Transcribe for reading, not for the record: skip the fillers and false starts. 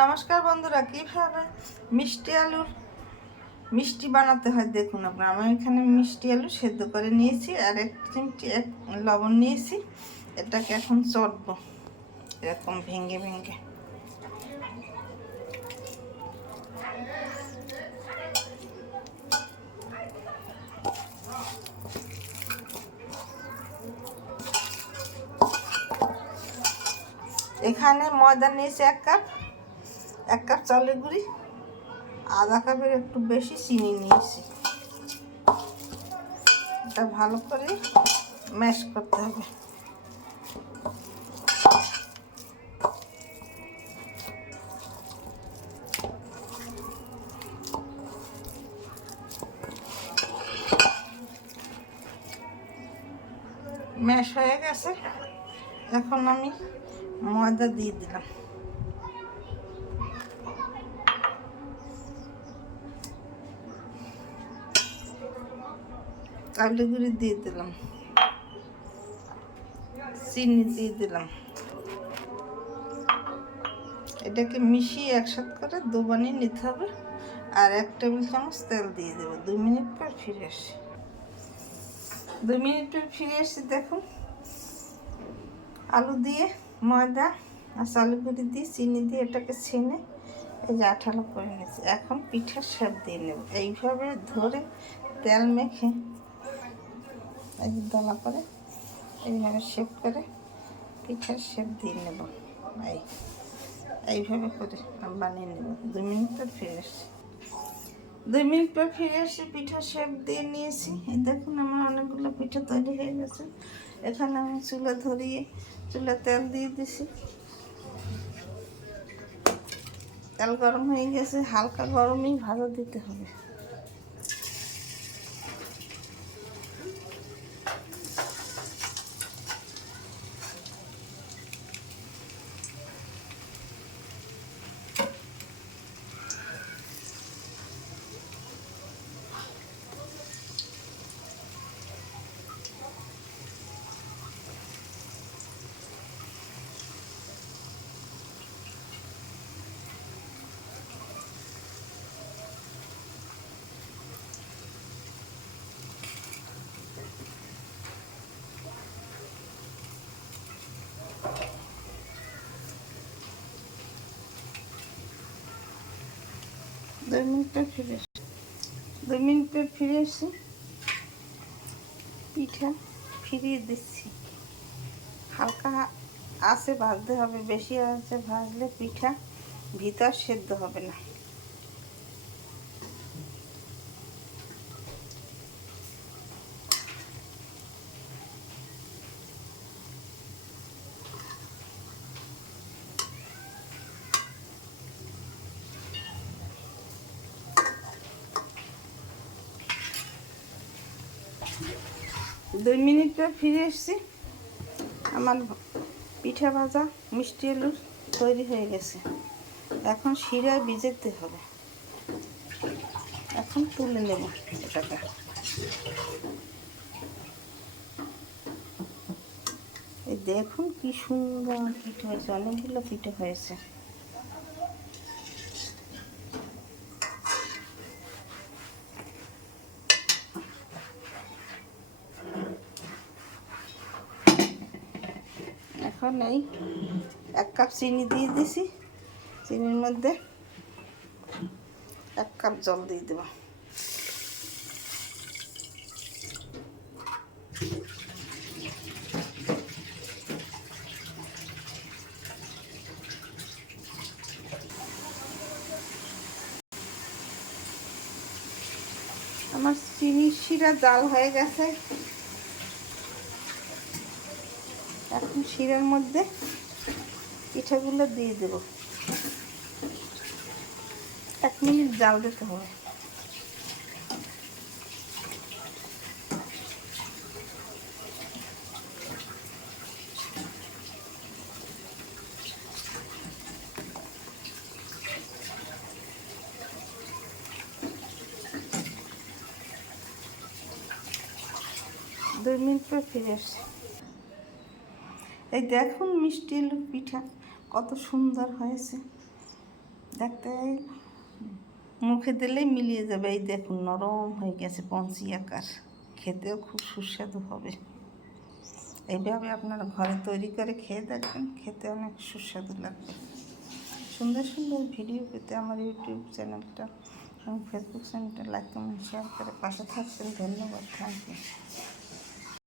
নমস্কার বন্ধুরা, কীভাবে মিষ্টি আলুর মিষ্টি বানাতে হয় দেখুন আপনারা। আমি এখানে মিষ্টি আলু সেদ্ধ করে নিয়েছি আর এক চিমটি লবণ নিয়েছি। এটাকে এখন চটবো এরকম ভেঙে ভেঙে। এখানে ময়দা নিয়েছি এক কাপ চালের গুঁড়ি, আধা কাপের একটু বেশি চিনি নিয়েছি। এটা ভালো করে ম্যাশ করতে হবে। ম্যাশ হয়ে গেছে, এখন আমি ময়দা দিয়ে দিলাম। চালের গুঁড়ি দিয়ে দিলাম, চিনি দিয়ে দিলাম। এটাকে মিশিয়ে একসাথে করে দো বানিয়ে নিতে হবে। আর 1 টেবিল চামচ তেল দিয়ে দেবো। 2 মিনিট পর ফিরে আসি। 2 মিনিট পর ফিরে আসি। দেখুন, আলু দিয়ে ময়দা আর চালের গুঁড়ি দিয়ে চিনি দিয়ে এটাকে ছেনে এই যে আঠালো করে নিয়েছি। এখন পিঠার শেপ দিয়ে নেব। এইভাবে ধরে তেল মেখে এই যে দলা করে এইভাবে শেপ করে পিঠার শেপ দিয়ে নেব। এইভাবে করে বানিয়ে নেব। 2 মিনিট পর ফিরে আসছি। 2 মিনিট পর ফিরে এসে পিঠার শেপ দিয়ে নিয়েছি। এই দেখুন, আমার অনেকগুলো পিঠা তৈরি হয়ে গেছে। এখানে আমি চুলা ধরিয়ে চুলা তেল দিয়ে দিছি। তেল গরম হয়ে গেছে, হালকা গরমেই ভাজা দিতে হবে। দুই মিনিট পর ফিরে এসে পিঠা ফিরিয়ে দিচ্ছি। হালকা আঁচে ভাজতে হবে, বেশি আঁচে ভাজলে পিঠা ভিতর সেদ্ধ হবে না। দুই মিনিট পর ফিরে এসেছি। আমার পিঠা ভাজা মিষ্টি আলুর তৈরি হয়ে গেছে। এখন শিরায় ভিজাতে হবে। এখন তুলে নেব এটাকে। এই দেখুন কি সুন্দর পিঠা হয়েছে, অনেকগুলো পিঠা হয়েছে। এখন এই 1 কাপ চিনি দিয়ে দিছি। চিনির মধ্যে 1 কাপ জল দিয়ে দেব। আমার চিনির শিরা জাল হয়ে গেছে। এখন শিরার মধ্যে পিঠাগুলো দিয়ে দেব। 1 মিনিট জাল দিতে হবে। দুই মিনিট পর ফিরে আসছি। এই দেখুন মিষ্টি আলুর পিঠা কত সুন্দর হয়েছে। দেখতে মুখে দিলেই মিলিয়ে যাবে। এই দেখুন নরম হয়ে গেছে, পঞ্চি আকার, খেতেও খুব সুস্বাদু হবে। এইভাবে আপনারা ঘরে তৈরি করে খেয়ে দেখবেন, খেতে অনেক সুস্বাদু লাগবে। সুন্দর সুন্দর ভিডিও পেতে আমার ইউটিউব চ্যানেলটা এবং ফেসবুক চ্যানেলটা লাইক কমেন্ট শেয়ার করে পাশে থাকবেন। ধন্যবাদ, থ্যাংক ইউ।